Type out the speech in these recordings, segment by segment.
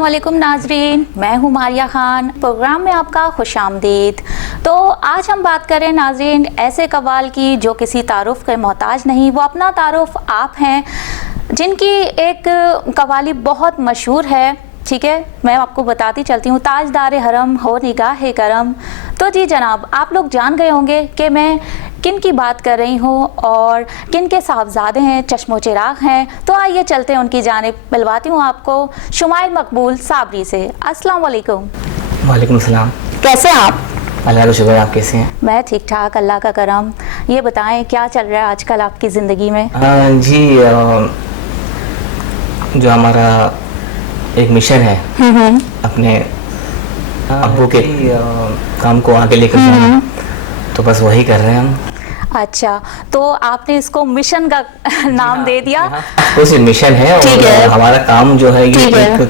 अस्सलाम वालेकुम नाजरीन, मैं हूँ मारिया खान। प्रोग्राम में आपका खुशामदीद। तो आज हम बात करें नाजरीन ऐसे कव्वाल की जो किसी तारुफ के मोहताज नहीं, वो अपना तारुफ आप हैं, जिनकी एक कव्वाली बहुत मशहूर है। ठीक है, मैं आपको बताती चलती हूँ। ताजदार हरम हो निगाह करम। तो जी जनाब, आप लोग जान गए होंगे कि मैं किन की बात कर रही हूँ और किन के साहबजादे हैं, चश्मो चिराग हैं। तो आइए चलते हैं उनकी जानिब, मिलवाती हूँ आपको शुमाइल मकबूल साबरी से। अस्सलाम वालेकुम। वालेकुम सलाम। कैसे हैं आप? अल्लाह का शुक्र, आप कैसे हैं? मैं ठीक ठाक, अल्लाह का करम। ये बताएं क्या चल रहा है आजकल आपकी ज़िंदगी में? जी, जो हमारा एक मिशन है अपने अब्बू के काम को आगे लेकर जाना, तो बस वही कर रहे हैं हम। अच्छा, तो आपने इसको मिशन का नाम दे दिया। कुछ मिशन है और हमारा काम जो है ये एक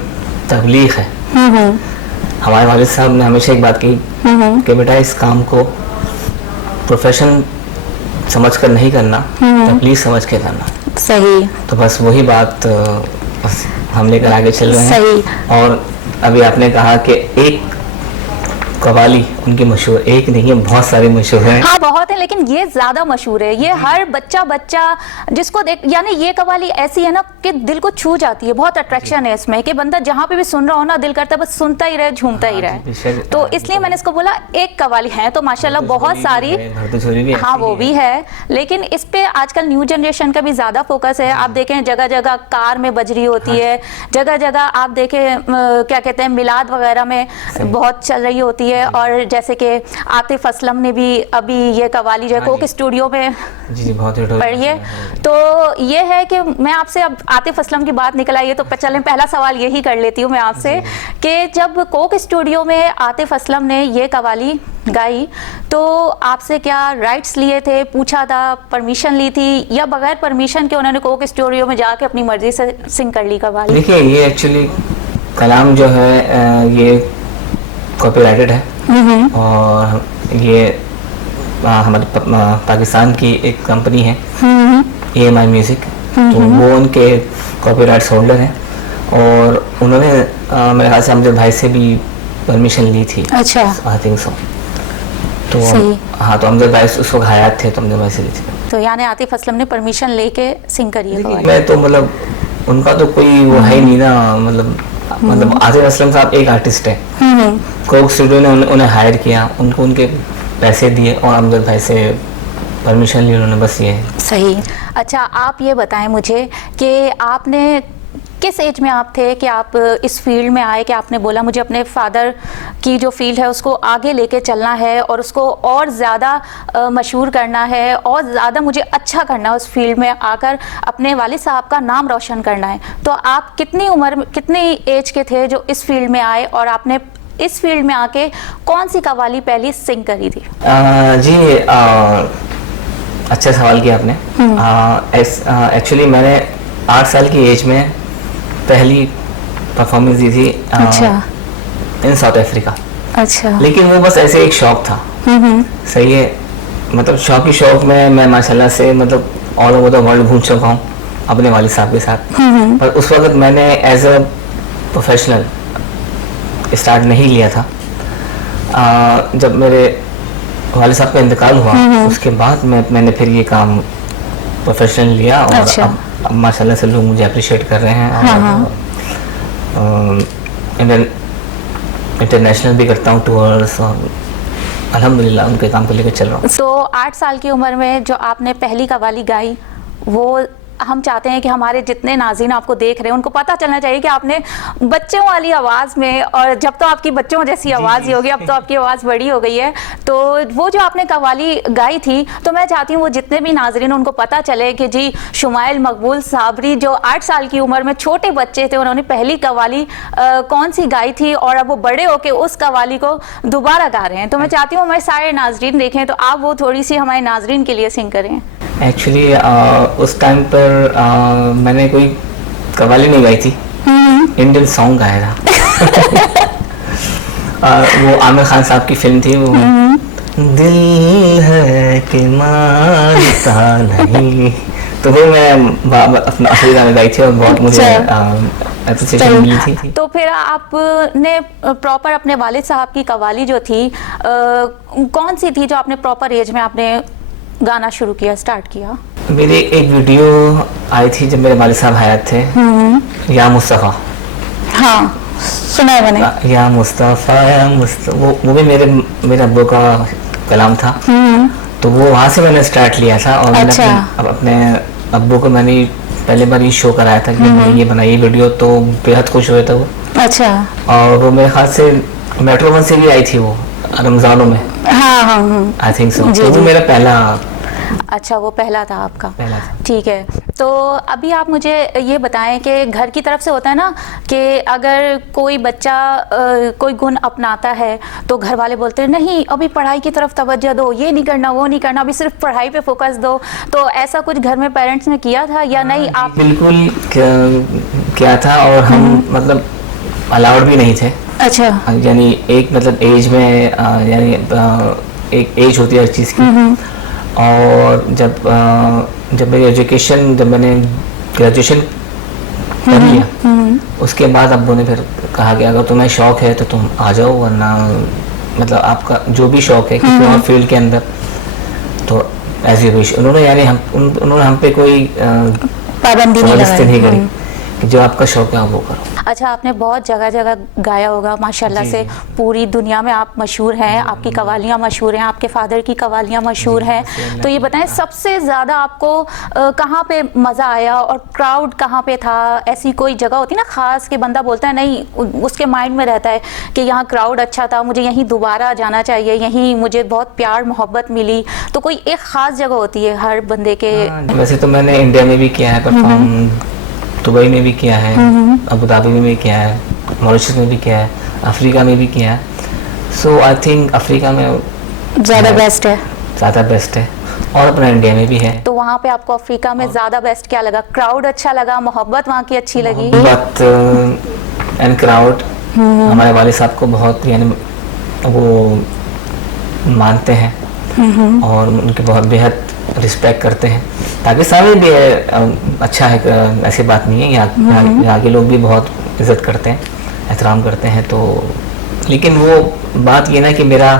तबलीग है। हमारे वालिद साहब ने हमेशा एक बात कही कि बेटा इस काम को प्रोफेशन समझकर नहीं करना, तबलीग समझ के करना। सही। तो बस वही बात बस हम लेकर आगे चल रहे हैं। सही। और अभी आपने कहा कि एक कव्वाली उनकी मशहूर, एक नहीं है, बहुत सारे मशहूर हैं। हाँ बहुत है, लेकिन ये ज्यादा मशहूर है। ये हर बच्चा जिसको देख, यानी ये कव्वाली ऐसी है ना कि दिल को छू जाती है। बहुत अट्रैक्शन है इसमें कि बंदा जहाँ पे भी सुन रहा हो ना, दिल करता है बस सुनता ही रहे, झूमता ही रहे। तो इसलिए मैंने इसको बोला एक कव्वाली है। तो माशाल्लाह बहुत सारी, हाँ वो भी है, लेकिन इस पे आजकल न्यू जनरेशन का भी ज्यादा फोकस है। आप देखें जगह जगह कार में बज रही होती है, जगह जगह आप देखें क्या कहते हैं मिलाद वगैरह में बहुत चल रही होती है। और जैसे कि आतिफ असलम ने भी अभी ये कव्वाली जो है कोक स्टूडियो में पढ़ी है। तो ये है कि मैं आपसे, अब आतिफ असलम की बात निकल आई है तो चलें पहला सवाल यही कर लेती हूँ मैं आपसे कि जब कोक स्टूडियो में आतिफ असलम ने ये कव्वाली गाई तो आपसे क्या राइट्स लिए थे, पूछा था, परमिशन ली थी, या बगैर परमिशन के उन्होंने कोक स्टूडियो में जाके अपनी मर्जी से सिंग कर ली कव्वाली? देखिए, ये एक्चुअली कलाम जो है ये कॉपीराइटेड है और ये हमारे पाकिस्तान की एक कंपनी है EMI म्यूजिक, तो वो उनके कॉपीराइट्स होल्डर हैं और उन्होंने मेरे ख्याल से अमजद भाई से भी परमिशन ली थी। अच्छा, आई थिंक सो। तो हाँ, तो अमजद भाई उसको हयात थे तो अमजद भाई से ली थी। तो यानी आतिफ असलम ने परमिशन लेके सिंग करी है? मैं तो मतलब उनका तो कोई वो है ही नहीं ना, मतलब आतिफ असलम साहब एक आर्टिस्ट है। कोक स्टूडियो ने उन्हें हायर किया, उनको उनके पैसे दिए और अमजद भाई से परमिशन ली उन्होंने, बस ये है। सही। अच्छा, आप ये बताएं मुझे कि आपने किस एज में आप थे कि आप इस फील्ड में आए, कि आपने बोला मुझे अपने फादर की जो फील्ड है उसको आगे लेके चलना है और उसको और ज़्यादा मशहूर करना है और ज़्यादा मुझे अच्छा करना है, उस फील्ड में आकर अपने वालिद साहब का नाम रोशन करना है। तो आप कितनी उम्र में, कितनी एज के थे जो इस फील्ड में आए और आपने इस फील्ड में आके कौन सी कव्वाली पहली सिंग करी थी? जी, अच्छा सवाल किया आपने। एक्चुअली मैंने 8 साल की एज में पहली परफॉर्मेंस दी थी इन साउथ अफ्रीका। अच्छा। लेकिन वो बस ऐसे एक शौक था। सही है, मतलब शौक ही शौक में मैं माशाल्लाह से मतलब ऑल ओवर द वर्ल्ड घूम चुका हूँ अपने वालिद साहब के साथ। पर उस वक्त मैंने एज अ प्रोफेशनल स्टार्ट नहीं लिया था। जब मेरे वालिद साहब का इंतकाल हुआ उसके बाद मैंने फिर ये काम प्रोफेशनल लिया और अच्छा। अब माशाल्लाह से लोग मुझे अप्रिशिएट कर रहे हैं। और इंटरनेशनल भी करता हूँ टूर्स और अल्हम्दुलिल्लाह उनके काम को लेकर चल रहा हूँ। तो 8 साल की उम्र में जो आपने पहली कव्वाली गाई, वो हम चाहते हैं कि हमारे जितने नाज़रीन आपको देख रहे हैं उनको पता चलना चाहिए कि आपने बच्चों वाली आवाज़ में, और जब तो आपकी बच्चों जैसी आवाज़ ही होगी, अब तो आपकी आवाज़ बड़ी हो गई है, तो वो जो आपने कव्वाली गाई थी, तो मैं चाहती हूँ वो जितने भी नाज़रीन उनको पता चले कि जी शुमाइल मकबूल साबरी जो 8 साल की उम्र में छोटे बच्चे थे, उन्होंने पहली कव्वाली कौन सी गाई थी और अब वो बड़े होके उस कव्वाली को दोबारा गा रहे हैं। तो मैं चाहती हूँ हमारे सारे नाज़रीन देखें, तो आप वो थोड़ी सी हमारे नाज़रीन के लिए सिंग करें। एक्चुअली उस टाइम पर मैंने कोई कव्वाली नहीं गाई थी, इंडियन सॉन्ग गाया था। वो आमिर खान साहब की फिल्म थी, वो दिल है कि मानता नहीं तो वो मैं अपना अफ्रीका में गई थी और बहुत मुझे एप्रिसिएशन मिली थी। तो फिर आपने प्रॉपर अपने वालिद साहब की कव्वाली जो थी कौन सी थी जो आपने प्रॉपर एज में आपने गाना शुरू किया, स्टार्ट किया? मेरी एक वीडियो आई थी जब मेरे वालिद साहब हयात थे, या मुस्तफ़ा। हाँ, सुना है मैंने। या मुस्तफ़ा या मुस्तफ़ा, वो भी मेरे अब्बू का कलाम था। तो वो वहाँ से मैंने स्टार्ट लिया था और अच्छा। मैंने अपने अब्बू को मैंने पहले बार ये शो कराया था कि मैंने ये बनाई वीडियो, तो बेहद खुश हुए थे वो। अच्छा। और वो मेरे ख्याल से मेट्रो वन से भी आई थी वो रमजानों में। हाँ हाँ। I think so. जी, तो वो जी। मेरा पहला अच्छा, वो पहला था आपका। पहला था। ठीक है। तो अभी आप मुझे ये बताएं कि घर की तरफ से होता है ना कि अगर कोई बच्चा कोई गुण अपनाता है तो घर वाले बोलते हैं नहीं अभी पढ़ाई की तरफ तवज्जो दो, ये नहीं करना वो नहीं करना, अभी सिर्फ पढ़ाई पे फोकस दो। तो ऐसा कुछ घर में पेरेंट्स ने किया था या नहीं? आप बिल्कुल क्या था, और हम मतलब अलाउड भी नहीं थे। अच्छा। यानी एक मतलब एज में यानी एक एज होती है हर चीज़ की। और जब मेरी एजुकेशन, जब मैंने ग्रेजुएशन कर लिया, उसके बाद अब्बू ने फिर कहा कि अगर तुम्हें शौक है तो तुम आ जाओ, वरना मतलब आपका जो भी शौक है किसी और फील्ड के अंदर तो एज यू विश। उन्होंने यानी उन्होंने हम पे कोई पाबंदी नहीं जबरदस्ती नहीं लगाई। करी कि जो आपका शौक है आप वो करो। अच्छा, आपने बहुत जगह जगह गाया होगा माशाल्लाह जी, से, जी। पूरी दुनिया में आप मशहूर हैं, आपकी कवालियाँ मशहूर हैं, आपके फादर की कवालियाँ मशहूर हैं। तो ये बताएं सबसे ज़्यादा आपको कहाँ पे मज़ा आया और क्राउड कहाँ पे था? ऐसी कोई जगह होती है ना ख़ास कि बंदा बोलता है नहीं, उसके माइंड में रहता है कि यहाँ क्राउड अच्छा था, मुझे यहीं दोबारा जाना चाहिए, यहीं मुझे बहुत प्यार मोहब्बत मिली। तो कोई एक ख़ास जगह होती है हर बंदे के। वैसे तो मैंने इंडिया में भी किया है परफॉर्म, दुबई में भी किया है, अबू धाबी में भी किया है, मॉरिशस में भी किया है, अफ्रीका में भी किया है। सो आई थिंक अफ्रीका में ज़्यादा बेस्ट है। ज़्यादा बेस्ट है, और अपना इंडिया में भी है। तो वहाँ पे आपको अफ्रीका में ज़्यादा बेस्ट क्या लगा? क्राउड अच्छा लगा, मोहब्बत वहाँ की अच्छी लगी? बट एंड क्राउड हमारे वाले साहब को बहुत यानी वो मानते हैं और उनकी बहुत बेहद रिस्पेक्ट करते हैं। पाकिस्तान में भी अच्छा है, ऐसी बात नहीं है। यहाँ के लोग भी बहुत इज्जत करते हैं, एहतराम करते हैं। तो लेकिन वो बात ये ना कि मेरा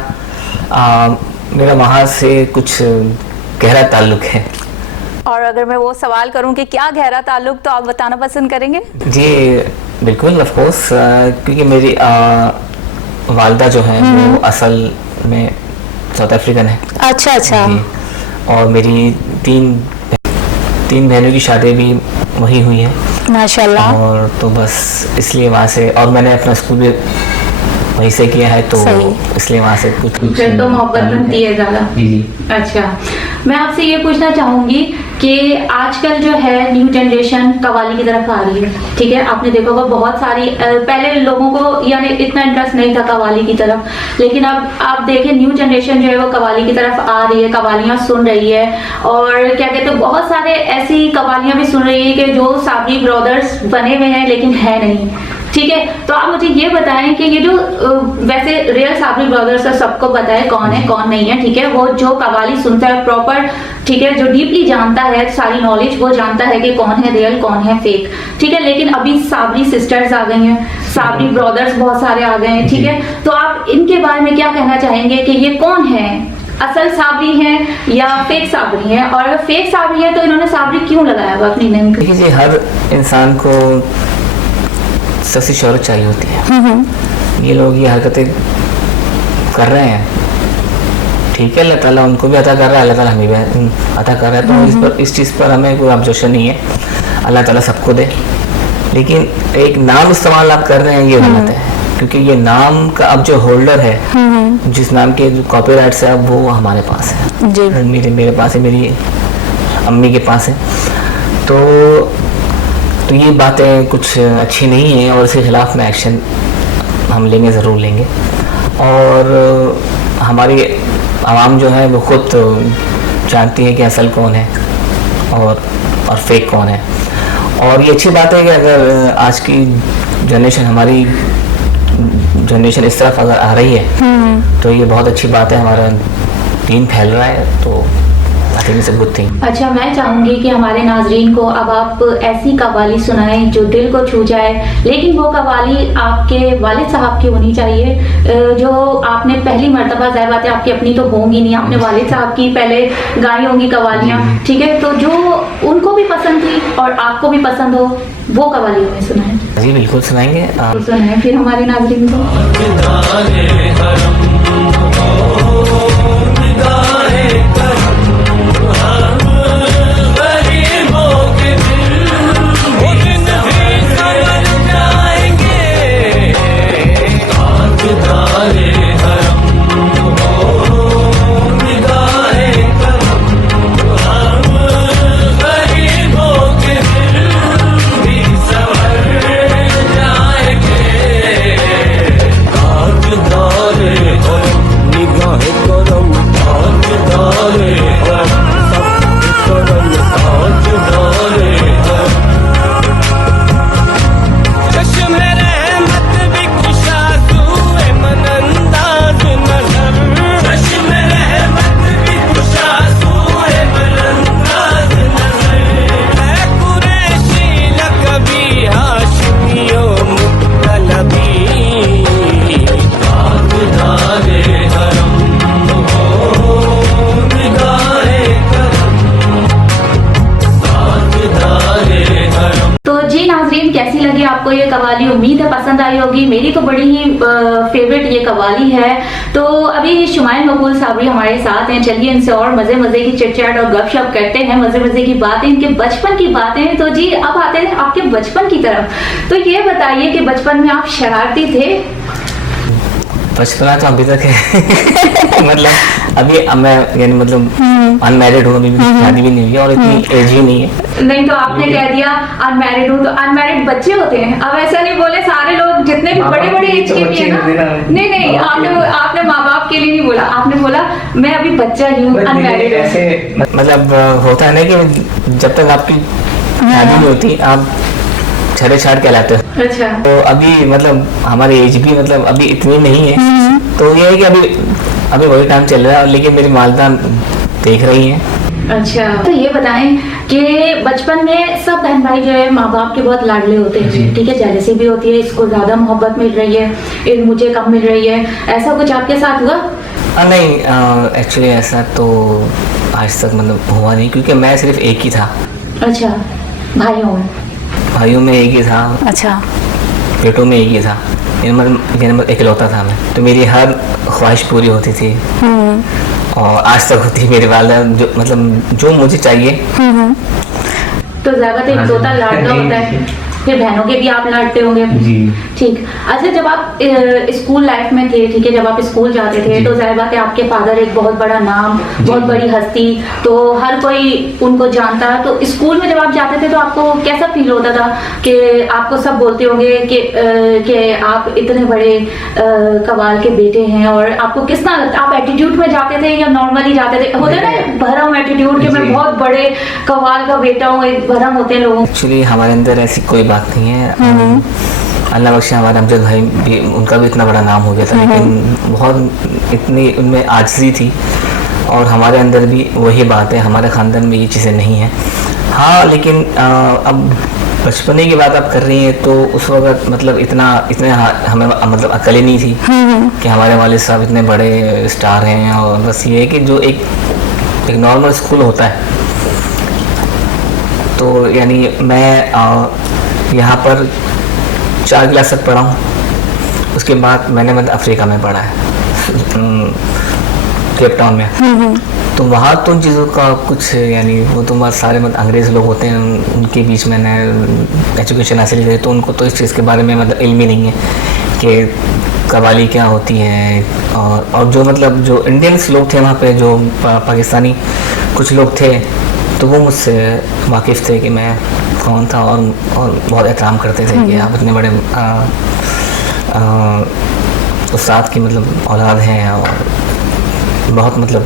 वहाँ से कुछ गहरा ताल्लुक है। और अगर मैं वो सवाल करूं कि क्या गहरा ताल्लुक, तो आप बताना पसंद करेंगे? जी बिल्कुल, ऑफ कोर्स, क्योंकि मेरी वालदा जो है वो असल में साउथ अफ्रीकन है। अच्छा अच्छा। और मेरी तीन बहनों की शादी भी वहीं हुई है माशाल्लाह। और तो बस इसलिए वहाँ से, और मैंने अपना स्कूल भी वहीं से किया है, तो इसलिए वहाँ से कुछ फिर तो मोहब्बत बनती है ज़्यादा। जी जी। अच्छा, मैं आपसे ये पूछना चाहूँगी कि आजकल जो है न्यू जनरेशन कव्वाली की तरफ आ रही है, ठीक है? आपने देखा होगा बहुत सारी पहले लोगों को यानी इतना इंटरेस्ट नहीं था कव्वाली की तरफ, लेकिन अब आप देखें न्यू जनरेशन जो है वो कव्वाली की तरफ आ रही है, कव्वालियाँ सुन रही है। और क्या कहते हैं, बहुत सारे ऐसी कव्वालियाँ भी सुन रही है कि जो साबरी ब्रदर्स बने हुए हैं लेकिन है नहीं, ठीक है? तो आप मुझे ये बताएं कि ये जो वैसे रियल साबरी ब्रदर्स है, सबको पता है कौन है कौन नहीं है, ठीक है? वो जो कव्वाली सुनता है प्रॉपर, ठीक है, जो डीपली जानता है सारी नॉलेज, वो जानता है कि कौन है रियल कौन है फेक, ठीक है? लेकिन अभी साबरी सिस्टर्स आ गई हैं, साबरी ब्रदर्स बहुत सारे आ गए हैं, ठीक है? तो आप इनके बारे में क्या कहना चाहेंगे कि ये कौन है, असल साबरी है या फेक साबरी है? और अगर फेक साबरी है तो इन्होंने साबरी क्यों लगाया हुआ अपनी नेम? देखिए जी, हर इंसान को सच्ची शौहरत चाहिए होती है। ये लोग ये हरकतें कर रहे हैं, ठीक है, अल्लाह ताला उनको भी अता कर रहा है, अल्लाह ताला हमें भी अता कर रहा है। तो इस चीज़ पर हमें कोई ऑब्जेक्शन नहीं है, अल्लाह ताला सबको दे। लेकिन एक नाम इस्तेमाल आप कर रहे हैं, ये गलत है, क्योंकि ये नाम का अब जो होल्डर है, जिस नाम के जो कॉपीराइट्स है, अब वो हमारे पास है जी। मेरे पास है, मेरी अम्मी के पास है। तो ये बातें कुछ अच्छी नहीं है और इसके खिलाफ में एक्शन हम लेंगे, ज़रूर लेंगे। और हमारी आवाम जो है वो खुद जानती है कि असल कौन है और फेक कौन है। और ये अच्छी बात है कि अगर आज की जनरेशन, हमारी जनरेशन इस तरफ अगर आ रही है तो ये बहुत अच्छी बात है, हमारा दीन फैल रहा है, तो I think it's a good thing. अच्छा, मैं चाहूंगी कि हमारे नाजरीन को अब आप ऐसी कव्वाली सुनाएं जो दिल को छू जाए, लेकिन वो कव्वाली आपके वालिद साहब की होनी चाहिए, जो आपने पहली मर्तबा, ज़ाहिर बात है आपकी अपनी तो होंगी नहीं, आपने वालिद साहब की पहले गाई होंगी कव्वालियाँ, ठीक है, तो जो उनको भी पसंद थी और आपको भी पसंद हो वो कव्वाली हमें सुनाएं। जी बिल्कुल सुनाएंगे। तो सुनाएं फिर हमारे नाजरीन को। कैसी लगी आपको ये कव्वाली? उम्मीद है पसंद आई होगी। मेरी तो बड़ी ही फेवरेट ये कव्वाली है। तो अभी शुमाइल मकबूल साबरी हमारे साथ हैं, चलिए इनसे और मजे मजे की चिटचैट और गपशप करते हैं, मजे मजे की बातें, इनके बचपन की बातें। तो जी अब आते हैं आपके बचपन की तरफ। तो ये बताइए कि बचपन में आप शरारती थे? बचपना तो अभी तक है मतलब अभी मैं यानी मतलब अनमैरिड हूँ, अभी शादी भी नहीं हुई है और इतनी एज ही नहीं है। नहीं तो आपने कह दिया अनमैरिड हूँ, तो अनमैरिड बच्चे होते हैं। अब ऐसा नहीं बोले, सारे लोग जितने भी बड़े बड़े एज के भी है ना। नहीं आपने माँ बाप के लिए नहीं बोला, आपने बोला मैं अभी बच्चा ही हूँ, अनमैरिड ऐसे मतलब होता है ना कि जब तक आपकी शादी नहीं होती आप छड़े छाड़ कहलाते हो। अच्छा। तो अभी मतलब हमारी एज भी मतलब अभी इतनी नहीं है, तो ये है कि अभी वही टाइम चल रहा है, लेकिन मेरी वालिदा देख रही हैं। अच्छा, तो ये बताएं कि बचपन में सब बहन भाई जो है माँ बाप के बहुत लाडले होते हैं, ठीक है, जेलसी भी होती है, इसको ज्यादा मोहब्बत मिल रही है, मुझे कम मिल रही है, ऐसा कुछ आपके साथ हुआ? नहीं, एक्चुअली ऐसा तो आज तक मतलब हुआ नहीं, क्योंकि मैं सिर्फ एक ही था। अच्छा, भाइयों में एक ही था। अच्छा। बेटों में एक ही था, मतलब इकलौता था मैं, तो मेरी हर ख्वाहिश पूरी होती थी और आज तक होती है। मेरे वाला जो मतलब जो मुझे चाहिए। तो ज़्यादा इकलौता लाडला होता है, फिर बहनों के भी आप लाडते होंगे जी। ठीक। अच्छा, जब आप स्कूल लाइफ में थे, ठीक है, जब आप स्कूल जाते थे तो जाहिर बात है आपके फादर एक बहुत बड़ा नाम, बहुत बड़ी हस्ती, तो हर कोई उनको जानता है। तो स्कूल में जब आप जाते थे तो आपको कैसा फील होता था कि आपको सब बोलते होंगे कि आप इतने बड़े कवाल के बेटे हैं, और आपको किस तरह लगता? आप एटीट्यूड में जाते थे या नॉर्मली जाते थे? होता है ना भरम एटीट्यूड, कि मैं बहुत बड़े कवाल का बेटा हूँ, एक भरम होते हैं लोगों। एक्चुअली हमारे अंदर ऐसी कोई बात नहीं है। अल्लाह बख्शे हमारे अमजद भाई भी, उनका भी इतना बड़ा नाम हो गया था, लेकिन बहुत इतनी उनमें आजिज़ी थी, और हमारे अंदर भी वही बात है, हमारे ख़ानदान में ये चीज़ें नहीं हैं। हाँ, लेकिन अब बचपने की बात आप कर रही हैं तो उस वक्त मतलब इतने हमें मतलब अकल ही नहीं थी कि हमारे वालिद साहब इतने बड़े स्टार हैं। और बस ये है कि जो एक नॉर्मल स्कूल होता है, तो यानी मैं यहाँ पर 4 क्लास तक पढ़ा हूँ, उसके बाद मैंने मतलब अफ्रीका में पढ़ा है, केप टाउन में। तो वहाँ तो उन चीज़ों का कुछ यानी वो तो बस सारे मतलब अंग्रेज़ लोग होते हैं, उनके बीच में मैंने एजुकेशन हासिल की, तो उनको तो इस चीज़ के बारे में मतलब इल्म ही नहीं है कि कव्वाली क्या होती है। और जो मतलब जो इंडियंस लोग थे वहाँ पे, जो पाकिस्तानी कुछ लोग थे, तो वो मुझसे वाकिफ़ थे कि मैं कौन था, और बहुत एहतराम करते थे कि आप इतने बड़े उस्ताद की मतलब औलाद हैं, और बहुत मतलब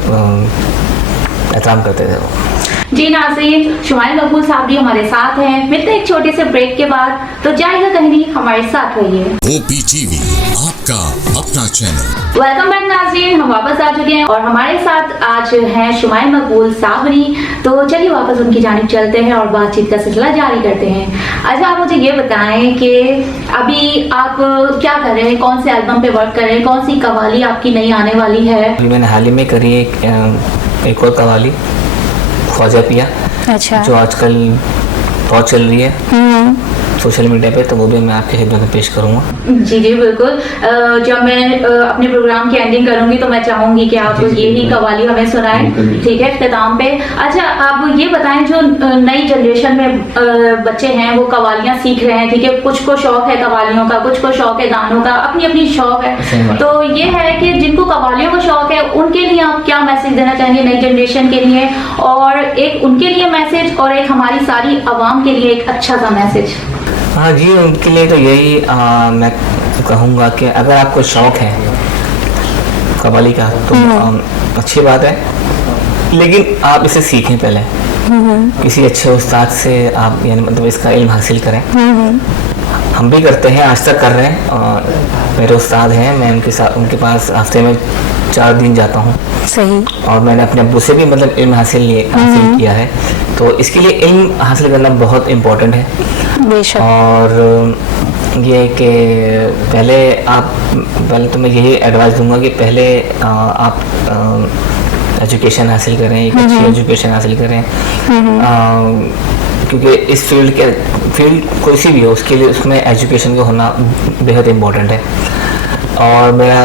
एहतराम करते थे वो। जी नाज़रीन, शुमाइल मकबूल साहब भी हमारे साथ हैं। मिलते हैं एक छोटे से ब्रेक के बाद, तो जाएगा कहीं नहीं, हमारे साथ रहिए। OPTV, आपका अपना चैनल। वेलकम बैक नाज़रीन, हम वापस आ चुके हैं और हमारे साथ आज हैं शुमाइल मकबूल साबरी। तो चलिए वापस उनकी जानिब चलते हैं और बातचीत का सिलसिला जारी करते हैं। अच्छा, आप मुझे ये बताएं कि अभी आप क्या कर रहे हैं, कौन से एल्बम पे वर्क कर रहे हैं, कौन सी कवाली आपकी नई आने वाली है? अभी मैंने हाल ही में करी एक और कवाली, ख्वाजा पिया, अच्छा, जो आजकल बहुत चल रही है सोशल मीडिया पे, तो वो भी मैं आपके खिदमत में पेश करूंगा। जी जी बिल्कुल। जब मैं अपने प्रोग्राम की एंडिंग करूंगी तो मैं चाहूंगी कि आप यही कवाली हमें सुनाएं, ठीक है, इख्तिताम पे। अच्छा, आप ये बताएं, जो नई जनरेशन में बच्चे हैं वो कवालियां सीख रहे हैं, ठीक है, कुछ को शौक है कवालियों का, कुछ को शौक है गानों का, अपनी अपनी शौक है। तो ये है कि जिनको कवालियों का शौक है उनके लिए आप क्या मैसेज देना चाहेंगे नई जनरेशन के लिए, और एक उनके लिए मैसेज और एक हमारी सारी आवाम के लिए एक अच्छा सा मैसेज? हाँ जी, उनके लिए तो यही मैं कहूँगा कि अगर आपको शौक है कव्वाली का तो अच्छी बात है, लेकिन आप इसे सीखें पहले किसी अच्छे उस्ताद से, आप यानी मतलब इसका इल्म हासिल करें। हम भी करते हैं, आज तक कर रहे हैं, और मेरे उस्ताद हैं, मैं उनके पास हफ्ते में 4 दिन जाता हूँ। सही। और मैंने अपने अब्बू से भी मतलब इल्म हासिल किया है, तो इसके लिए इल्म हासिल करना बहुत इम्पोर्टेंट है। बेशक। और ये कि पहले तो मैं यही एडवाइस दूंगा कि पहले आप एजुकेशन हासिल करें, एक अच्छी एजुकेशन हासिल करें, क्योंकि इस फील्ड कोई सी भी हो उसके लिए उसमें एजुकेशन का होना बेहद इम्पोर्टेंट है। और मेरा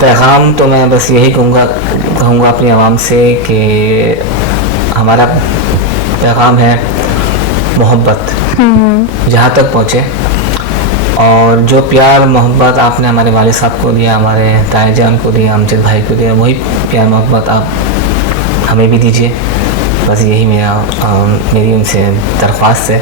पैगाम तो मैं बस यही कहूँगा अपनी आवाम से कि हमारा पैगाम है मोहब्बत जहाँ तक पहुँचे, और जो प्यार मोहब्बत आपने हमारे वालिद साहब को दिया, हमारे ताया जान को दिया, अमजद भाई को दिया, वही प्यार मोहब्बत आप हमें भी दीजिए। बस यही मेरी उनसे दरख्वास्त है।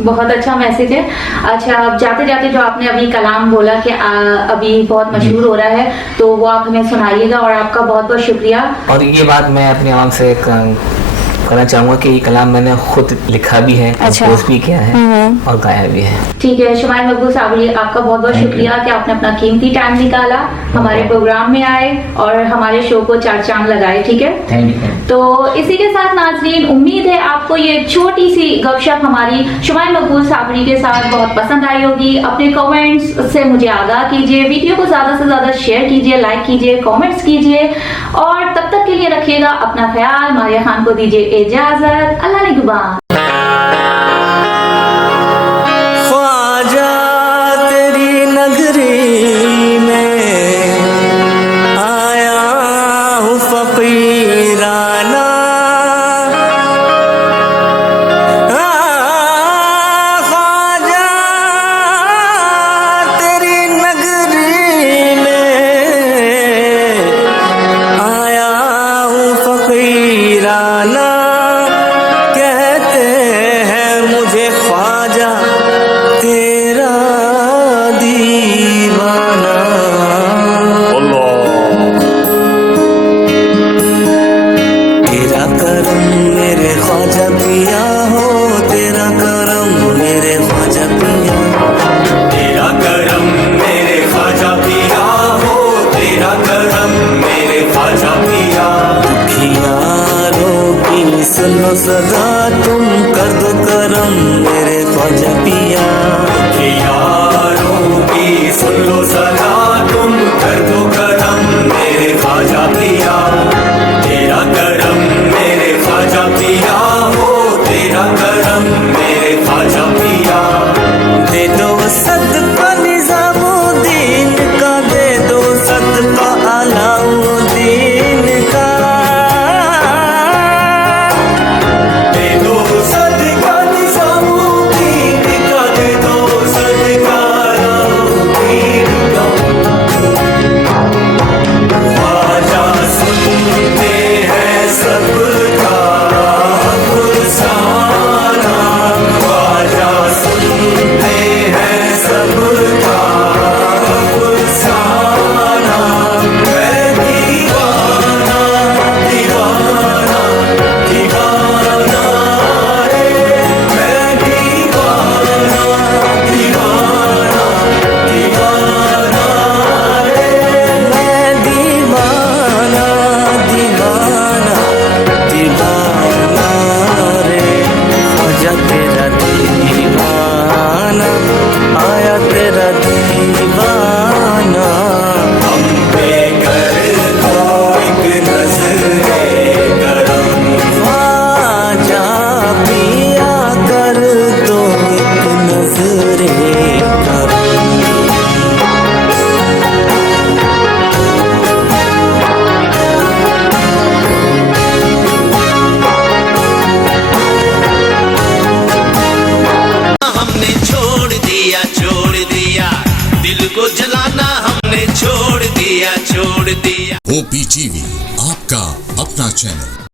बहुत अच्छा मैसेज है। अच्छा, अब जाते जाते जो आपने अभी कलाम बोला कि अभी बहुत मशहूर हो रहा है, तो वो आप हमें सुनाइएगा, और आपका बहुत बहुत शुक्रिया। और ये बात मैं अपनी आवाम से कहना चाहूँगा कि ये कलाम मैंने खुद लिखा भी है, कंपोज भी किया है और गाया भी है। ठीक है, शुमाइल मकबूल साबरी, आपका बहुत बहुत शुक्रिया कि आपने अपना कीमती टाइम निकाला, हमारे प्रोग्राम में आए और हमारे शो को 4 चांद लगाए, ठीक है। Thank you. तो इसी के साथ नाज़रीन, उम्मीद है आपको ये छोटी सी गपशप हमारी शुमाइल मकबूल साबरी के साथ बहुत पसंद आई होगी। अपने कमेंट्स से मुझे आगाह कीजिए, वीडियो को ज़्यादा से ज़्यादा शेयर कीजिए, लाइक कीजिए, कमेंट्स कीजिए, और तब तक के लिए रखिएगा अपना ख्याल। मारिया खान को दीजिए इजाज़त। अल्लाह निगहबान। ख्वाजा तेरी नगरी में आया हूँ फकीराना, ख्वाजा तेरी नगरी में आया हूँ फकीराना, कहते हैं मुझे ख्वाजा तेरा दीवाना। तेरा करम मेरे ख्वाजा पिया हो, तेरा करम मेरे ख्वाजा पिया, तेरा करम मेरे ख्वाजा पिया हो, तेरा करम मेरे ख्वाजा पिया। दुखियारों की सुनो सदा तुम कर दो करम मेरे ख्वाजा पिया, दुखियारों की सुन लो सदा तुम कर दो करम मेरे ख्वाजा पिया। तेरा करम मेरे ख्वाजा पिया हो, तेरा करम मेरे ख्वाजा पिया। दे दो सदका निजामुद्दीन का, दे दो सदका अलाउद्दीन का, दे दो सदका निजामुद्दीन का, दे दो सदका अलाउद्दीन का। OPTV, आपका अपना चैनल।